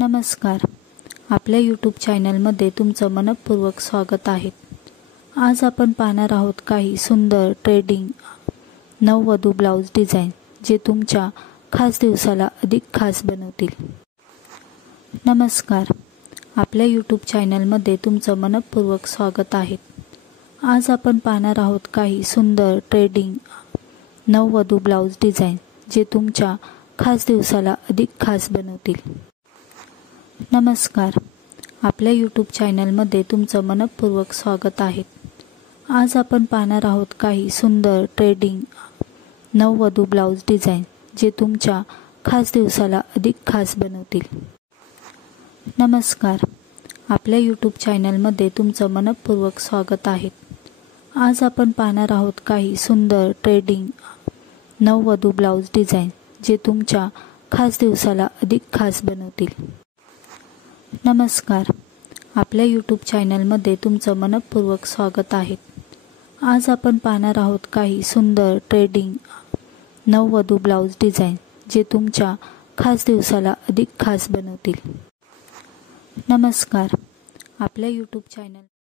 नमस्कार. आपल्या यूट्यूब चॅनलमध्ये तुमचं मनपूर्वक स्वागत आहे. आज आपण पाहणार आहोत काही सुंदर ट्रेंडिंग नववधू ब्लाउज डिझाईन जे तुमच्या खास दिवसाला अधिक खास बनवतील. नमस्कार. आपल्या यूट्यूब चॅनलमध्ये तुमचं मनपूर्वक स्वागत आहे. आज आपण पाहणार आहोत काही सुंदर ट्रेंडिंग नववधू ब्लाउज डिझाईन जे तुमच्या खास दिवसाला अधिक खास बनवतील. नमस्कार. आपल्या यूट्यूब चॅनलमध्ये तुमचं मनपूर्वक स्वागत आहे. आज आपण पाहणार आहोत काही सुंदर ट्रेंडिंग नववधू ब्लाउज डिझाईन जे तुमच्या खास दिवसाला अधिक खास बनवतील. नमस्कार. आपल्या यूट्यूब चॅनलमध्ये तुमचं मनपूर्वक स्वागत आहे. आज आपण पाहणार आहोत काही सुंदर ट्रेंडिंग नववधू ब्लाउज डिझाईन जे तुमच्या खास दिवसाला अधिक खास बनवतील. नमस्कार. आपल्या यूट्यूब चॅनलमध्ये तुमचं मनपूर्वक स्वागत आहे. आज आपण पाहणार आहोत काही सुंदर ट्रेंडिंग नववधू ब्लाउज डिझाईन जे तुमच्या खास दिवसाला अधिक खास बनवतील. नमस्कार. आपल्या यूट्यूब चॅनल